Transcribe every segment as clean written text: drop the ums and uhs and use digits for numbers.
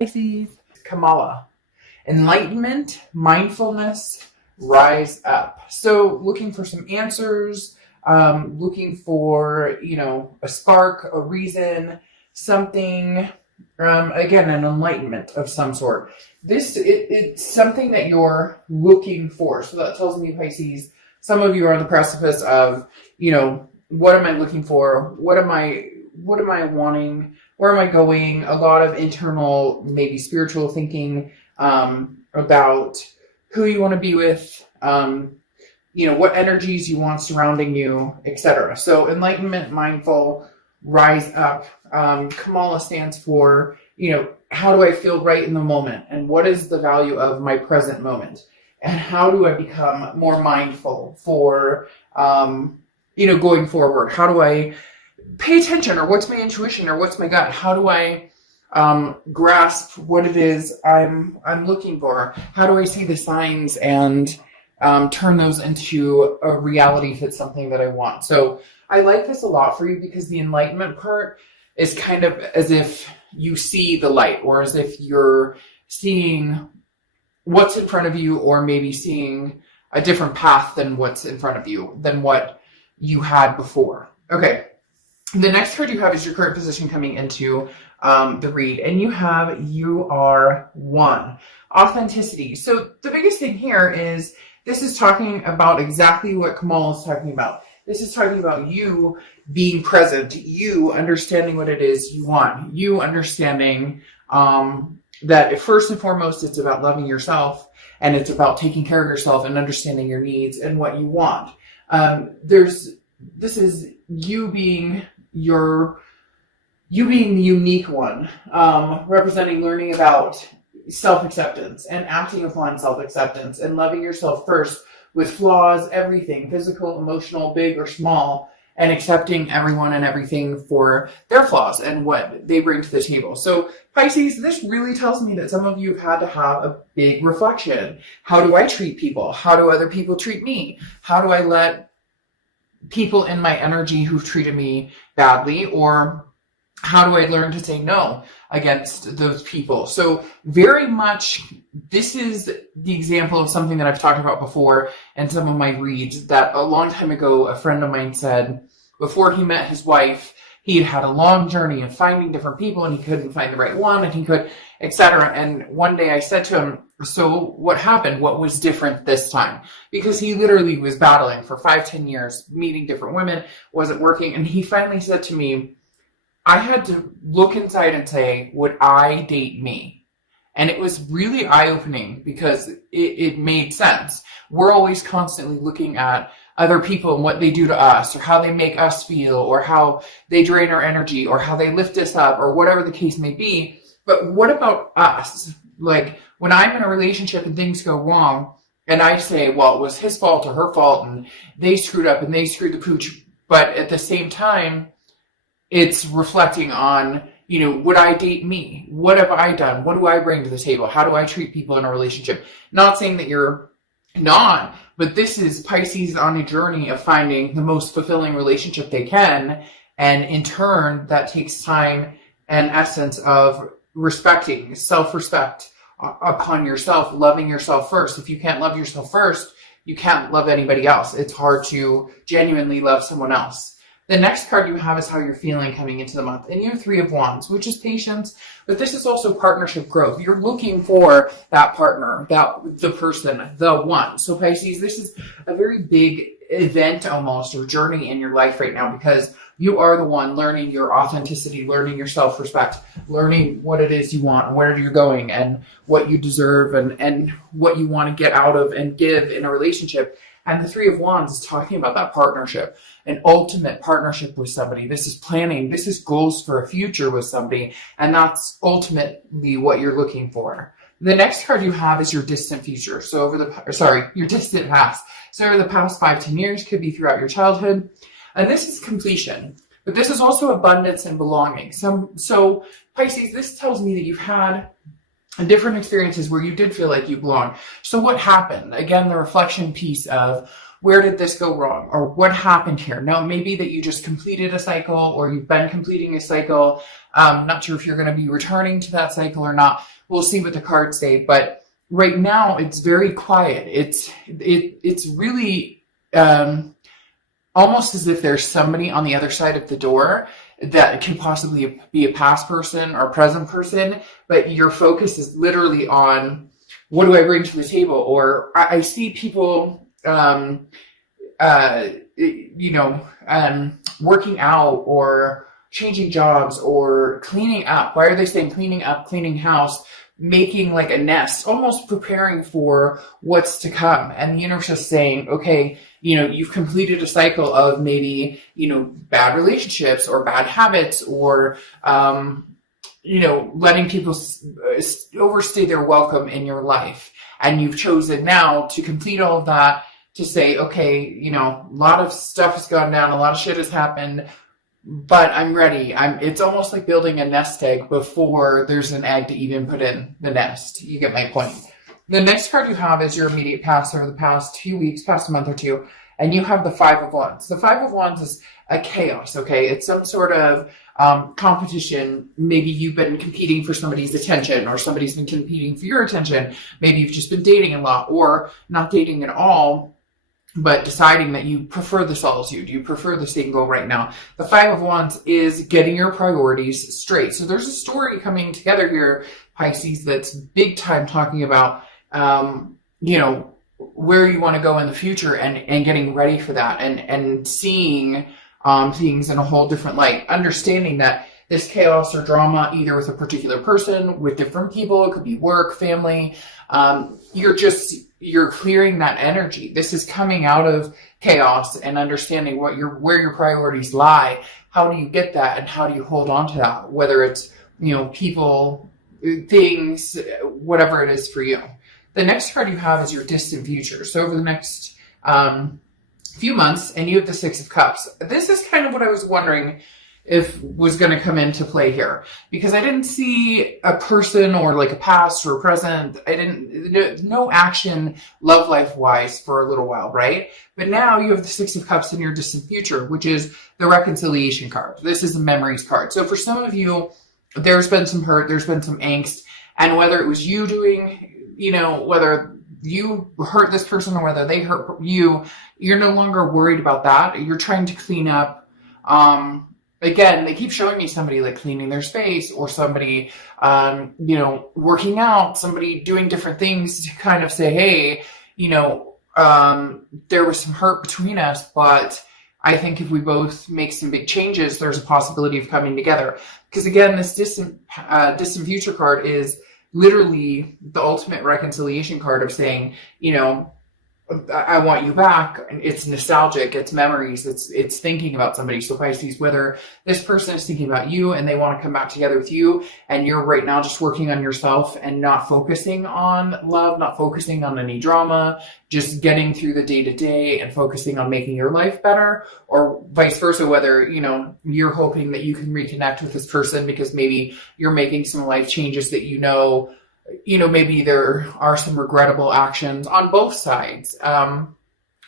Pisces, Kamala. Enlightenment, mindfulness, rise up. So looking for some answers, looking for, a spark, a reason, something, again, an enlightenment of some sort. It's something that you're looking for. So that tells me, Pisces, some of you are on the precipice of, what am I looking for? What am I wanting? Where am I going? A lot of internal, maybe spiritual thinking, about who you want to be with, what energies you want surrounding you, etc. So enlightenment, mindful, rise up. Kamala stands for, how do I feel right in the moment? And what is the value of my present moment? And how do I become more mindful for, going forward? How do I pay attention, or what's my intuition, or what's my gut? How do I grasp what it is I'm looking for? How do I see the signs and turn those into a reality if it's something that I want? So I like this a lot for you, because the enlightenment part is kind of as if you see the light, or as if you're seeing what's in front of you, or maybe seeing a different path than what's in front of you, than what you had before. Okay. The next card you have is your current position coming into the read, and you are one. Authenticity. So the biggest thing here is this is talking about exactly what Kamal is talking about. This is talking about you being present, you understanding what it is you want, you understanding that first and foremost, it's about loving yourself, and it's about taking care of yourself and understanding your needs and what you want. This is you being the unique one, representing learning about self-acceptance and acting upon self-acceptance and loving yourself first with flaws, everything, physical, emotional, big or small, and accepting everyone and everything for their flaws and what they bring to the table. So Pisces, this really tells me that some of you have had to have a big reflection. How do I treat people? How do other people treat me? How do I let people in my energy who've treated me badly, or how do I learn to say no against those people? So very much, this is the example of something that I've talked about before in some of my reads, that a long time ago, a friend of mine said before he met his wife, he had had a long journey of finding different people, and he couldn't find the right one, and he could, etc. And one day I said to him, so what happened? What was different this time? Because he literally was battling for 5-10 years, meeting different women, wasn't working. And he finally said to me, I had to look inside and say, would I date me? And it was really eye-opening, because it made sense. We're always constantly looking at other people and what they do to us, or how they make us feel, or how they drain our energy, or how they lift us up, or whatever the case may be. But what about us? Like, when I'm in a relationship and things go wrong, and I say, well, it was his fault or her fault, and they screwed up and they screwed the pooch. But at the same time, it's reflecting on, would I date me? What have I done? What do I bring to the table? How do I treat people in a relationship? Not saying that you're not, but this is Pisces on a journey of finding the most fulfilling relationship they can. And in turn, that takes time and essence of respecting, self-respect upon yourself, loving yourself first. If you can't love yourself first, you can't love anybody else. It's hard to genuinely love someone else. The next card you have is how you're feeling coming into the month. And you have 3 of Wands, which is patience, but this is also partnership growth. You're looking for that partner, the person, the one. So Pisces, this is a very big event almost, or journey in your life right now, because you are the one learning your authenticity, learning your self-respect, learning what it is you want and where you're going and what you deserve and what you want to get out of and give in a relationship. And the 3 of Wands is talking about that partnership, an ultimate partnership with somebody. This is planning. This is goals for a future with somebody. And that's ultimately what you're looking for. The next card you have is your distant future. So your distant past. So over the past 5-10 years, could be throughout your childhood. And this is completion. But this is also abundance and belonging. So Pisces, this tells me that you've had different experiences where you did feel like you belong. So what happened? Again, the reflection piece of where did this go wrong? Or what happened here? Now, maybe that you just completed a cycle or you've been completing a cycle. Not sure if you're going to be returning to that cycle or not. We'll see what the cards say. But right now, it's very quiet. It's really almost as if there's somebody on the other side of the door that could possibly be a past person or present person, but your focus is literally on, what do I bring to the table? Or I see people, working out or changing jobs or cleaning up. Why are they saying cleaning up, cleaning house, making like a nest, almost preparing for what's to come? And the universe is saying, okay, you've completed a cycle of maybe, bad relationships or bad habits or, letting people overstay their welcome in your life. And you've chosen now to complete all of that, to say, okay, a lot of stuff has gone down, a lot of shit has happened, but I'm ready. It's almost like building a nest egg before there's an egg to even put in the nest. You get my point. The next card you have is your immediate past over the past 2 weeks, past a month or two, and you have the Five of Wands. The Five of Wands is a chaos, okay? It's some sort of competition. Maybe you've been competing for somebody's attention, or somebody's been competing for your attention. Maybe you've just been dating a lot, or not dating at all, but deciding that you prefer the solitude, you prefer the single right now. The Five of Wands is getting your priorities straight. So there's a story coming together here, Pisces, that's big time talking about, where you want to go in the future and getting ready for that and seeing things in a whole different light, understanding that this chaos or drama, either with a particular person, with different people, it could be work, family, you're clearing that energy. This is coming out of chaos and understanding where your priorities lie. How do you get that, and how do you hold on to that? Whether it's, people, things, whatever it is for you. The next card you have is your distant future. So over the next few months, and you have the Six of Cups. This is kind of what I was wondering if was going to come into play here, because I didn't see a person or like a past or a present. No action love life wise for a little while, right? But now you have the Six of Cups in your distant future, which is the reconciliation card. This is a memories card. So for some of you, there's been some hurt, there's been some angst, and whether it was you doing, whether you hurt this person or whether they hurt you, you're no longer worried about that. You're trying to clean up. Again, they keep showing me somebody like cleaning their space, or somebody, working out, somebody doing different things to kind of say, hey, there was some hurt between us, but I think if we both make some big changes, there's a possibility of coming together. Because again, this distant future card is literally the ultimate reconciliation card of saying, I want you back. It's nostalgic, it's memories, it's thinking about somebody. So Pisces, whether this person is thinking about you and they want to come back together with you, and you're right now just working on yourself and not focusing on love, not focusing on any drama, just getting through the day to day and focusing on making your life better, or vice versa, whether, you're hoping that you can reconnect with this person because maybe you're making some life changes that maybe there are some regrettable actions on both sides.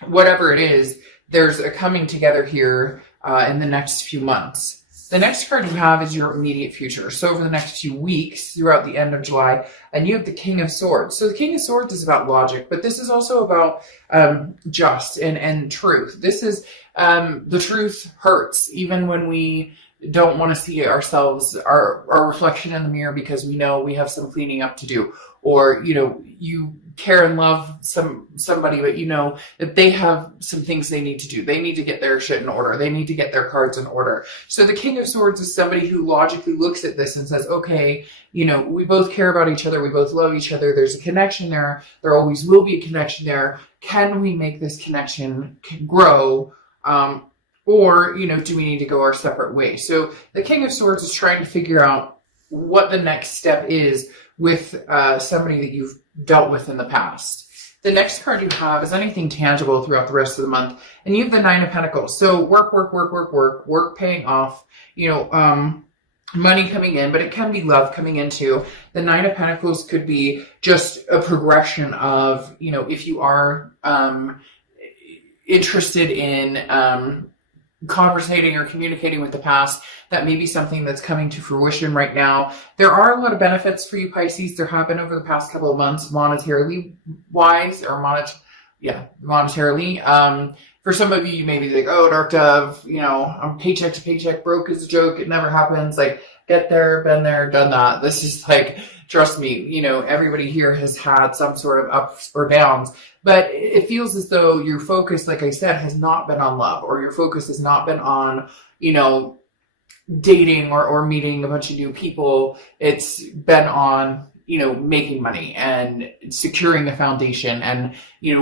Whatever it is, there's a coming together here in the next few months. The next card you have is your immediate future. So over the next few weeks, throughout the end of July, and you have the King of Swords. So the King of Swords is about logic, but this is also about just and truth. This is the truth hurts, even when we don't want to see ourselves, our reflection in the mirror, because we know we have some cleaning up to do, or you care and love somebody, but that they have some things they need to do. They need to get their shit in order. They need to get their cards in order. So the King of Swords is somebody who logically looks at this and says, okay, we both care about each other. We both love each other. There's a connection there. There always will be a connection there. Can we make this connection grow? Or, do we need to go our separate ways? So the King of Swords is trying to figure out what the next step is with somebody that you've dealt with in the past. The next card you have is anything tangible throughout the rest of the month. And you have the Nine of Pentacles. So work paying off, money coming in, but it can be love coming in too. The Nine of Pentacles could be just a progression of, if you are interested in conversating or communicating with the past. That may be something that's coming to fruition right now. There are a lot of benefits for you, Pisces. There have been over the past couple of months, monetarily wise, or monetarily. For some of you, you may be like, oh, Dark Dove, I'm paycheck to paycheck, broke is a joke, it never happens. Like, get there, been there, done that. This is like, trust me, everybody here has had some sort of ups or downs, but it feels as though your focus, like I said, has not been on love, or your focus has not been on, dating or meeting a bunch of new people. It's been on, making money and securing a foundation and,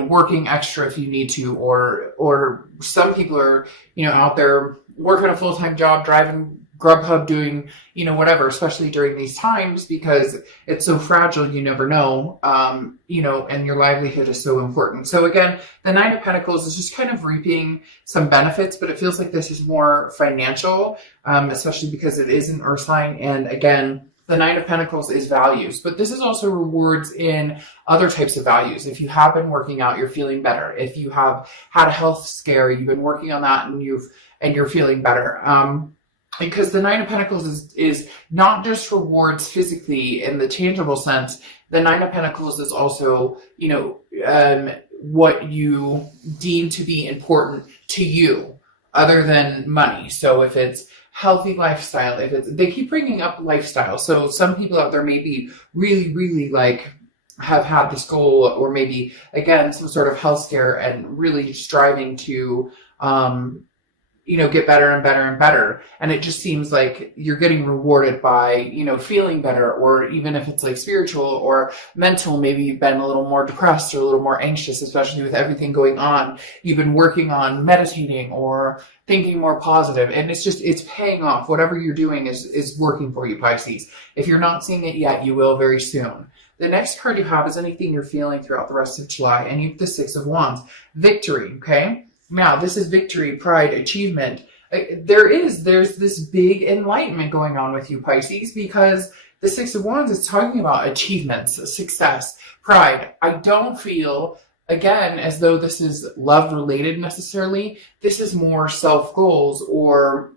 working extra if you need to, or some people are, out there working a full-time job, driving Grubhub, doing, whatever, especially during these times, because it's so fragile, you never know, and your livelihood is so important. So again, the Nine of Pentacles is just kind of reaping some benefits, but it feels like this is more financial, especially because it is an earth sign. And again, the Nine of Pentacles is values, but this is also rewards in other types of values. If you have been working out, you're feeling better. If you have had a health scare, you've been working on that and you're feeling better. Because the Nine of Pentacles is not just rewards physically in the tangible sense. The Nine of Pentacles is also, what you deem to be important to you other than money. So if it's healthy lifestyle, they keep bringing up lifestyle. So some people out there may be really, really like have had this goal, or maybe again, some sort of health scare and really striving to, get better and better and better. And it just seems like you're getting rewarded by, feeling better, or even if it's like spiritual or mental, maybe you've been a little more depressed or a little more anxious, especially with everything going on. You've been working on meditating or thinking more positive, and it's paying off. Whatever you're doing is working for you, Pisces. If you're not seeing it yet, you will very soon. The next card you have is anything you're feeling throughout the rest of July, and you have the Six of Wands. Victory, okay? Now, this is victory, pride, achievement. There's this big enlightenment going on with you, Pisces, because the Six of Wands is talking about achievements, success, pride. I don't feel, again, as though this is love related necessarily. This is more self goals, or,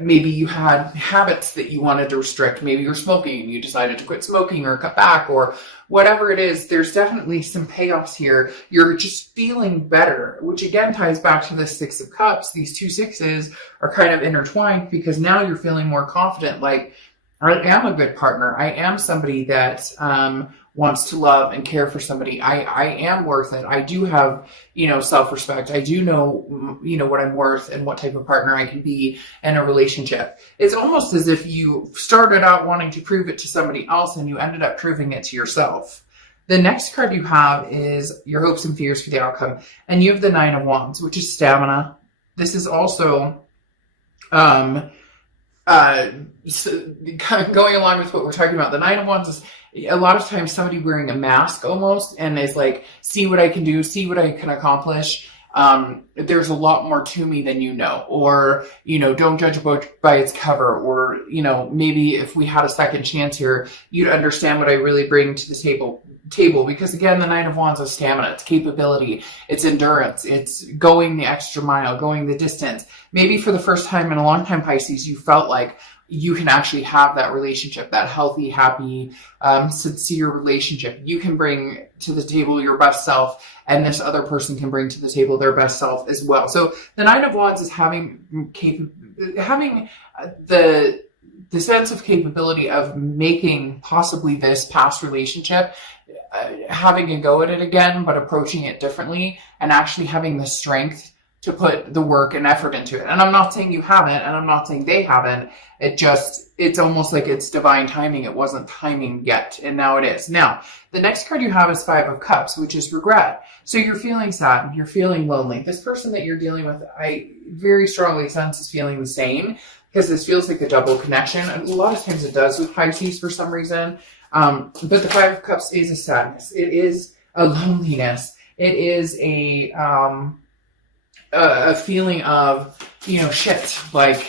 maybe you had habits that you wanted to restrict. Maybe you're smoking and you decided to quit smoking or cut back, or whatever it is. There's definitely some payoffs here. You're just feeling better, which again ties back to the Six of Cups. These two sixes are kind of intertwined, because now you're feeling more confident. Like, I am a good partner. I am somebody that wants to love and care for somebody. I am worth it. I do have, self-respect. I do know, what I'm worth and what type of partner I can be in a relationship. It's almost as if you started out wanting to prove it to somebody else and you ended up proving it to yourself. The next card you have is your hopes and fears for the outcome. And you have the Nine of Wands, which is stamina. This is also, kind of going along with what we're talking about. The Nine of Wands is a lot of times somebody wearing a mask almost, and is like, see what I can do, see what I can accomplish. There's a lot more to me than or, don't judge a book by its cover, or, maybe if we had a second chance here, you'd understand what I really bring to the table, because again, the Nine of Wands is stamina, it's capability, it's endurance, it's going the extra mile, going the distance. Maybe for the first time in a long time, Pisces, you felt like you can actually have that relationship, that healthy, happy, sincere relationship. You can bring to the table your best self, and this other person can bring to the table their best self as well. So the Nine of Wands is having the sense of capability of making possibly this past relationship, having a go at it again, but approaching it differently, and actually having the strength to put the work and effort into it. And I'm not saying you haven't, and I'm not saying they haven't. It's almost like it's divine timing. It wasn't timing yet, and now it is. Now, the next card you have is Five of Cups, which is regret. So you're feeling sad, you're feeling lonely. This person that you're dealing with, I very strongly sense is feeling the same, because this feels like a double connection. And a lot of times it does with Pisces for some reason. But the Five of Cups is a sadness. It is a loneliness. It is a feeling of, shit, like,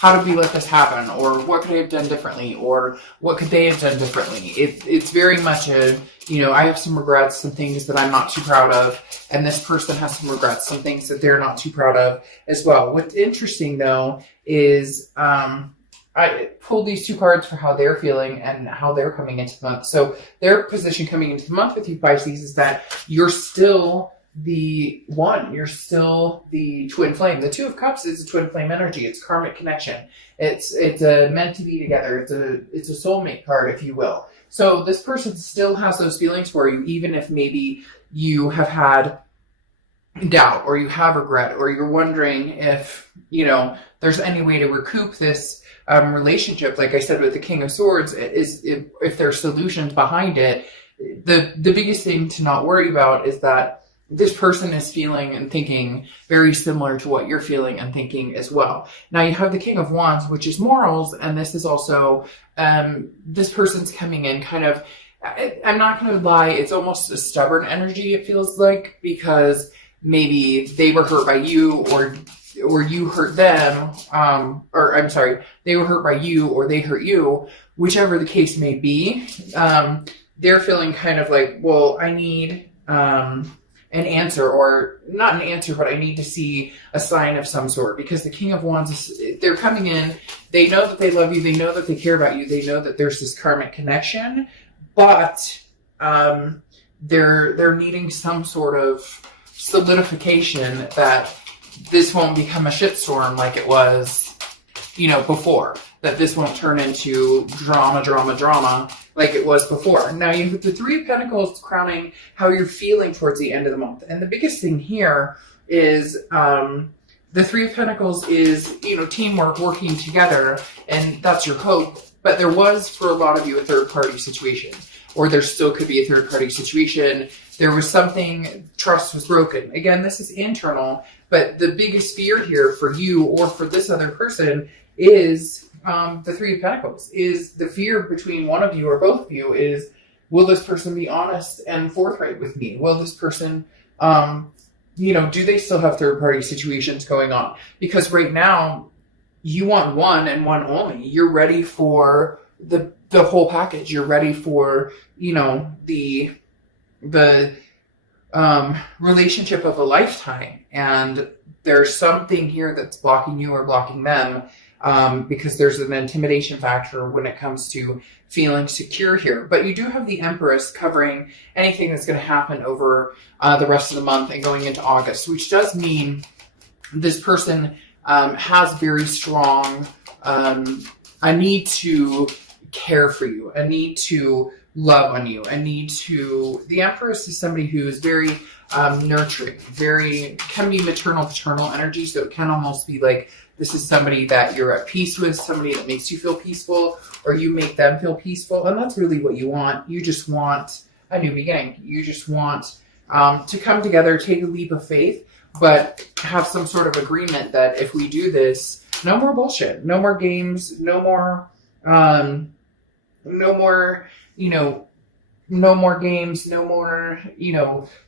how did we let this happen? Or what could I have done differently? Or what could they have done differently? It's very much a, I have some regrets, some things that I'm not too proud of. And this person has some regrets, some things that they're not too proud of as well. What's interesting though is, I pulled these 2 cards for how they're feeling and how they're coming into the month. So their position coming into the month with you, Pisces, is that you're still the one. You're still the twin flame. The 2 of Cups is a twin flame energy. It's karmic connection. It's a meant to be together. It's a soulmate card, if you will. So this person still has those feelings for you, even if maybe you have had doubt or you have regret or you're wondering if, there's any way to recoup this relationship. Like I said with the King of Swords, is if there's solutions behind it. The biggest thing to not worry about is that this person is feeling and thinking very similar to what you're feeling and thinking as well. Now you have the King of Wands, which is morals, and this is also, this person's coming in kind of, I'm not going to lie, it's almost a stubborn energy, it feels like, because maybe they were hurt by you or you hurt them, or I'm sorry, they were hurt by you or they hurt you, whichever the case may be. They're feeling kind of like, well, I need, an answer, or not an answer, but I need to see a sign of some sort, because the King of Wands, they're coming in, they know that they love you, they know that they care about you, they know that there's this karmic connection, but they're needing some sort of solidification that this won't become a shitstorm like it was, before, that this won't turn into drama like it was before. Now you have the 3 of Pentacles crowning how you're feeling towards the end of the month. And the biggest thing here is the 3 of Pentacles is, teamwork, working together, and that's your hope. But there was, for a lot of you, a third-party situation, or there still could be a third-party situation. There was something, trust was broken. Again, this is internal, but the biggest fear here for you or for this other person is the 3 of Pentacles, is the fear between one of you or both of you is, will this person be honest and forthright with me? Will this person, do they still have third-party situations going on? Because right now, you want one and one only. You're ready for the whole package. You're ready for, the relationship of a lifetime. And there's something here that's blocking you or blocking them, because there's an intimidation factor when it comes to feeling secure here. But you do have the Empress covering anything that's going to happen over the rest of the month and going into August, which does mean this person has very strong, I need to care for you, I need to love on you, the Empress is somebody who is very nurturing, can be maternal, paternal energy, so it can almost be like, this is somebody that you're at peace with, somebody that makes you feel peaceful, or you make them feel peaceful, and that's really what you want. You just want a new beginning. You just want to come together, take a leap of faith, but have some sort of agreement that if we do this, no more bullshit, no more games, no more games, no more,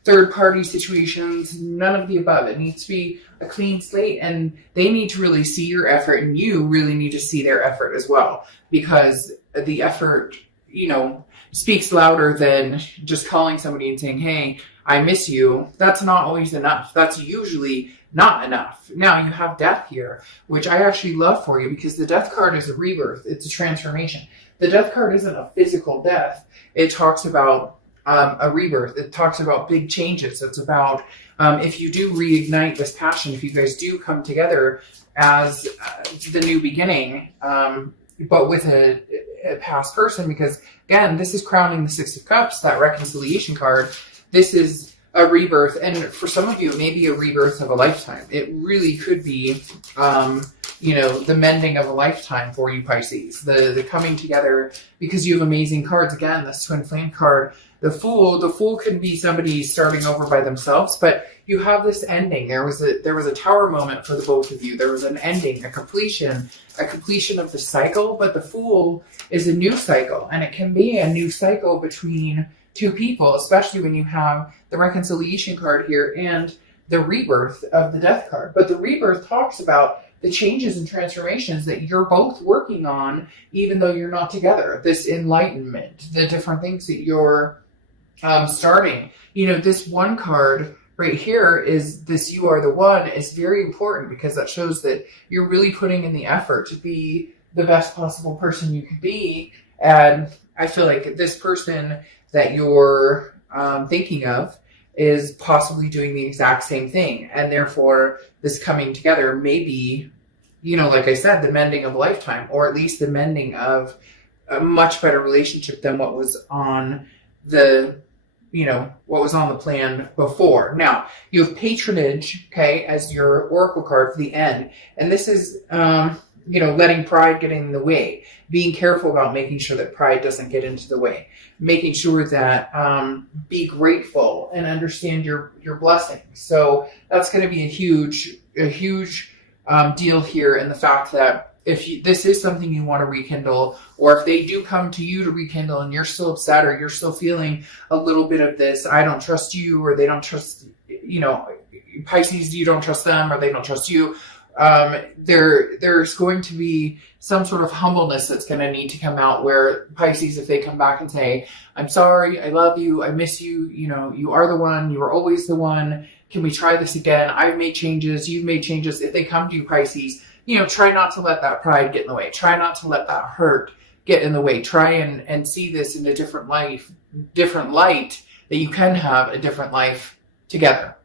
third-party situations, none of the above. It needs to be a clean slate, and they need to really see your effort, and you really need to see their effort as well, because the effort, speaks louder than just calling somebody and saying, hey, I miss you. That's not always enough. That's usually not enough. Now you have death here, which I actually love for you, because the death card is a rebirth. It's a transformation. The death card isn't a physical death. It talks about a rebirth. It talks about big changes. It's about if you do reignite this passion, if you guys do come together as the new beginning, but with a past person, because again, this is crowning the 6 of Cups, that reconciliation card. This is a rebirth, and for some of you, it may be a rebirth of a lifetime. It really could be, the mending of a lifetime for you, Pisces. The coming together, because you have amazing cards. Again, this twin flame card, the Fool could be somebody starting over by themselves, but you have this ending. There was a tower moment for the both of you. There was an ending, a completion of the cycle, but the Fool is a new cycle, and it can be a new cycle between 2 people, especially when you have the reconciliation card here and the rebirth of the death card. But the rebirth talks about the changes and transformations that you're both working on, even though you're not together. This enlightenment, the different things that you're starting. This one card right here is this "you are the one" is very important, because that shows that you're really putting in the effort to be the best possible person you could be. And I feel like this person that you're thinking of is possibly doing the exact same thing. And therefore, this coming together may be, like I said, the mending of a lifetime, or at least the mending of a much better relationship than what was on the plan before. Now, you have patronage, okay, as your oracle card for the end. And this is, letting pride get in the way, being careful about making sure that pride doesn't get into the way, making sure that be grateful and understand your blessings. So that's going to be a huge deal here, in the fact that if this is something you want to rekindle, or if they do come to you to rekindle and you're still upset, or you're still feeling a little bit of this, I don't trust you, or they don't trust, Pisces, you don't trust them, or they don't trust you. There's going to be some sort of humbleness that's going to need to come out, where Pisces, if they come back and say, I'm sorry, I love you, I miss you, you are the one, you are always the one, can we try this again? I've made changes, you've made changes. If they come to you, Pisces, try not to let that pride get in the way. Try not to let that hurt get in the way. Try and see this in a different light, that you can have a different life together.